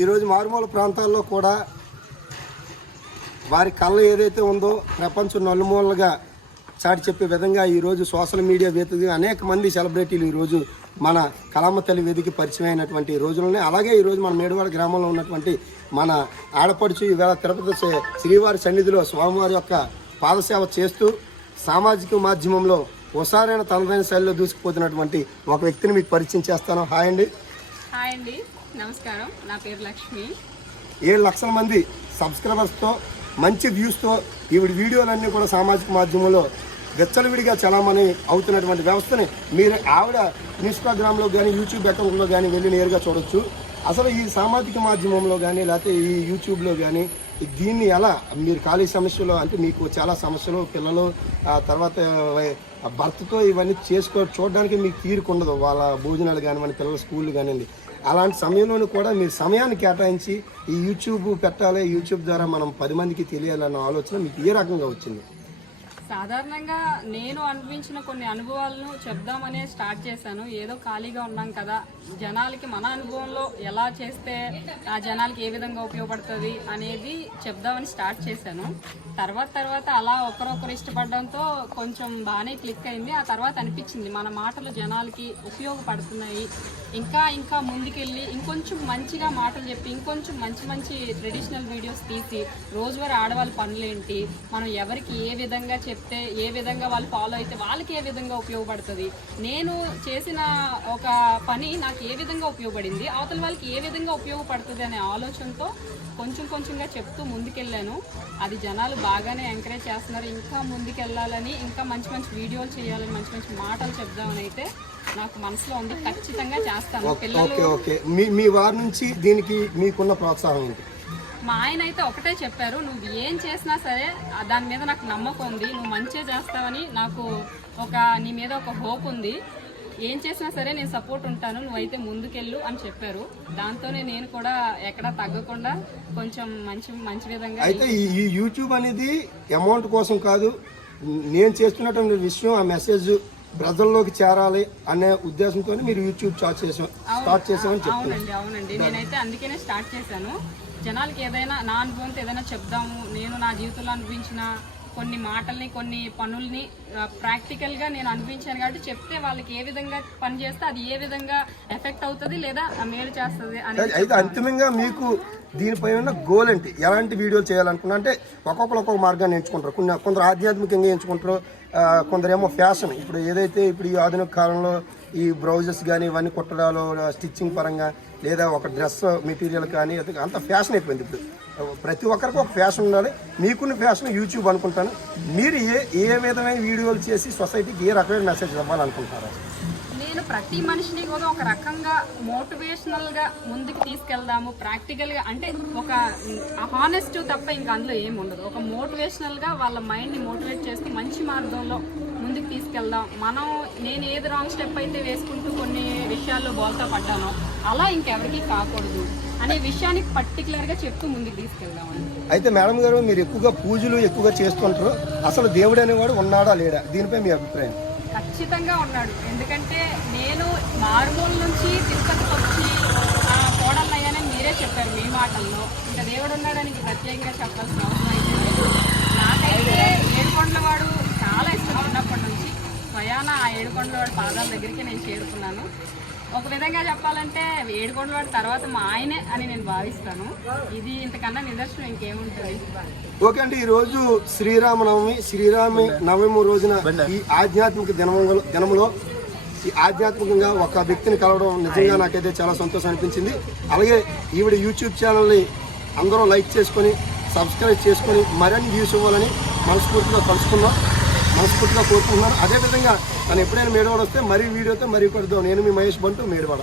ఈరోజు మారుమూల ప్రాంతాల్లో కూడా వారి కళ్ళ ఏదైతే ఉందో ప్రపంచం నలుమూలగా చాటి చెప్పే విధంగా ఈరోజు సోషల్ మీడియా వేదికగా అనేక మంది సెలబ్రిటీలు ఈరోజు మన కలమ్మ తల్లి వేదిక పరిచయం అయినటువంటి రోజులనే అలాగే ఈరోజు మన మేడవాడ గ్రామంలో ఉన్నటువంటి మన ఆడపడుచు ఈవేళ తిరుపతి శ్రీవారి సన్నిధిలో స్వామివారి యొక్క పాదసేవ చేస్తూ సామాజిక మాధ్యమంలో ఒకసారైన తనదైన శైలిలో దూసుకుపోతున్నటువంటి ఒక వ్యక్తిని మీకు పరిచయం చేస్తాను. హాయ్ అండి. హాయ్ అండి. నమస్కారం నా పేరు లక్ష్మి. ఏడు లక్షల మంది సబ్స్క్రైబర్స్తో మంచి వ్యూస్తో ఈవిడ వీడియోలన్నీ కూడా సామాజిక మాధ్యమంలో గచ్చలవిడిగా చలామణి అవుతున్నటువంటి వ్యవస్థని మీరు ఆవిడ ఇన్స్టాగ్రామ్లో కానీ యూట్యూబ్ అకౌంట్లో కానీ వెళ్ళి నేరుగా చూడొచ్చు. అసలు ఈ సామాజిక మాధ్యమంలో కానీ లేకపోతే ఈ యూట్యూబ్లో కానీ దీన్ని ఎలా మీరు ఖాళీ సమస్యలు అంటే మీకు చాలా సమస్యలు పిల్లలు తర్వాత భర్తతో ఇవన్నీ చేసుకో చూడడానికి మీకు తీరుకుండదు. వాళ్ళ భోజనాలు కానివ్వండి పిల్లల స్కూళ్ళు కానివ్వండి. అలాంటి సమయంలోనూ కూడా మీరు సమయాన్ని కేటాయించి ఈ యూట్యూబ్ పెట్టాలి యూట్యూబ్ ద్వారా మనం పది మందికి తెలియాలన్న ఆలోచన మీకు ఏ రకంగా వచ్చింది? సాధారణంగా నేను అనిపించిన కొన్ని అనుభవాలను చెప్దామనే స్టార్ట్ చేశాను. ఏదో ఖాళీగా ఉన్నాం కదా. జనాలకి మన అనుభవంలో ఎలా చేస్తే ఆ జనాలకి ఏ విధంగా ఉపయోగపడుతుంది అనేది చెప్దామని స్టార్ట్ చేశాను. తర్వాత తర్వాత అలా ఒకరొకరు ఇష్టపడడంతో కొంచెం బాగానే క్లిక్ అయింది. ఆ తర్వాత అనిపించింది మన మాటలు జనాలకి ఉపయోగపడుతున్నాయి. ఇంకా ఇంకా ముందుకెళ్ళి ఇంకొంచెం మంచిగా మాటలు చెప్పి ఇంకొంచెం మంచి మంచి ట్రెడిషనల్ వీడియోస్ తీసి రోజువారీ ఆడవాళ్ళ పనులేంటి మనం ఎవరికి ఏ విధంగా చెప్తే ఏ విధంగా వాళ్ళు ఫాలో అయితే వాళ్ళకి ఏ విధంగా ఉపయోగపడుతుంది? నేను చేసిన ఒక పని నాకు ఏ విధంగా ఉపయోగపడింది? అవతల వాళ్ళకి ఏ విధంగా ఉపయోగపడుతుంది అనే ఆలోచనతో కొంచెం కొంచెంగా చెప్తూ ముందుకెళ్ళాను. అది జనాలు బాగానే ఎంకరేజ్ చేస్తున్నారు. ఇంకా ముందుకెళ్ళాలని ఇంకా మంచి మంచి వీడియోలు చేయాలని మంచి మంచి మాటలు చెప్దామని అయితే నాకు మనసులో ఉంది. ఖచ్చితంగా చేస్తాను. ఓకే పిల్లలు ఓకే. మీ మీ వారి నుంచి దీనికి మీకున్న ప్రోత్సాహం ఏంటి? మా ఆయన అయితే ఒకటే చెప్పారు నువ్వు ఏం చేసినా సరే దాని మీద నాకు నమ్మకం ఉంది నువ్వు మంచిగా చేస్తావని నాకు ఒక నీ మీద ఒక హోప్ ఉంది. ఏం చేసినా సరే నేను సపోర్ట్ ఉంటాను నువ్వైతే ముందుకెళ్ళు అని చెప్పారు. దాంతోనే నేను కూడా ఎక్కడా తగ్గకుండా కొంచెం మంచి మంచి విధంగా అయితే ఈ యూట్యూబ్ అనేది అమౌంట్ కోసం కాదు నేను చేస్తున్నటువంటి విషయం ఆ మెసేజ్ ప్రజల్లోకి చేరాలి అనే ఉద్దేశంతో మీరు యూట్యూబ్ స్టార్ట్ చేసాం స్టార్ట్ చేసామని చెప్తున్నారు. అవునండి అవునండి. నేనైతే అందుకనే స్టార్ట్ చేశాను. జనాలకి ఏదైనా నా అనుభవంతో ఏదైనా చెప్దాము నేను నా జీవితంలో అనిపించిన కొన్ని మాటల్ని కొన్ని పనుల్ని ప్రాక్టికల్గా నేను అనిపించాను కాబట్టి చెప్తే వాళ్ళకి ఏ విధంగా పని చేస్తే అది ఏ విధంగా ఎఫెక్ట్ అవుతుంది లేదా మేలు చేస్తుంది అనేది అయితే అంతిమంగా మీకు దీనిపై ఉన్న గోల్ ఏంటి? ఎలాంటి వీడియోలు చేయాలనుకున్నా అంటే ఒక్కొక్కరు ఒక్కొక్క మార్గాన్ని ఎంచుకుంటారు. కొన్ని కొందరు ఆధ్యాత్మికంగా ఎంచుకుంటారు కొందరేమో ఫ్యాషన్ ఇప్పుడు ఏదైతే ఇప్పుడు ఈ ఆధునిక కాలంలో ఈ బ్రౌజెస్ కానీ ఇవన్నీ కుట్టడాలు స్టిచ్చింగ్ పరంగా లేదా ఒక డ్రెస్ మెటీరియల్ కానీ అంత ఫ్యాషన్ అయిపోయింది ఇప్పుడు. ప్రతి ఒక్కరికి ఒక ఫ్యాషన్ ఉండాలి. మీకున్న ఫ్యాషన్ యూట్యూబ్ అనుకుంటాను. మీరు ఏ ఏ విధమైన వీడియోలు చేసి సొసైటీకి ఏ రకమైన మెసేజ్ ఇవ్వాలనుకుంటారు నేను ప్రతి మనిషిని కూడా ఒక రకంగా మోటివేషనల్గా ముందుకు తీసుకెళ్దాము ప్రాక్టికల్గా అంటే ఒక హానెస్ట్ తప్ప ఇంకా అందులో ఏమి ఉండదు. ఒక మోటివేషనల్గా వాళ్ళ మైండ్ని మోటివేట్ చేస్తూ మంచి మార్గంలో ముందుకు తీసుకెళ్దాం. మనం నేను ఏది రాంగ్ స్టెప్ అయితే వేసుకుంటూ కొన్ని విషయాల్లో బోల్తా పడ్డానో అలా ఇంకెవరికి కాకూడదు అనే విషయాన్ని పర్టికులర్గా చెప్తూ ముందుకు తీసుకెళ్దామని అయితే మేడం గారు మీరు ఎక్కువగా పూజలు ఎక్కువగా చేస్తుంటారు. అసలు దేవుడు అనేవాడు ఉన్నాడా లేడా? దీనిపై మీ అభిప్రాయం? ఖచ్చితంగా ఉన్నాడు. ఎందుకంటే నేను మారుమూల నుంచి తిరుపతికి వచ్చి ఆ, కోడలు అయ్యానని మీరే చెప్పారు మీ మాటల్లో. ఇంకా దేవుడు ఉన్నాడని ప్రత్యేకంగా చెప్పాల్సిన అవసరం అయితే నాకైతే ఏడుకొండల వాడు చాలా ఇష్టం చిన్నప్పటి నుంచి స్వయాన ఆ ఏడుకొండల వాడి పాదాల దగ్గరికి నేను చేరుకున్నాను. ఒక విధంగా చెప్పాలంటే ఏడుకొండల వాడి తర్వాత మా ఆయనే అని నేను భావిస్తాను. ఇది ఇంతకన్నా నిదర్శనం ఇంకేముంటుంది? ఓకే అండి ఈ రోజు శ్రీరామనవమి శ్రీరామ నవమి రోజున ఈ ఆధ్యాత్మిక దినము దినములో ఈ ఆధ్యాత్మికంగా ఒక వ్యక్తిని కలవడం నిజంగా నాకైతే చాలా సంతోషం అనిపించింది. అలాగే ఈవిడ యూట్యూబ్ ఛానల్ని అందరూ లైక్ చేసుకొని సబ్స్క్రైబ్ చేసుకొని మరిన్ని వ్యూస్ ఇవ్వాలని మనస్ఫూర్తిగా కలుసుకుందాం మనస్ఫూర్తిగా కోరుకుంటున్నాను అదేవిధంగా నన్ను ఎప్పుడైనా మేడవాడ వస్తే మరీ వీడియోతో మరీ కొడదాం. నేను మీ మహేష్ బంటు మేడవాడ.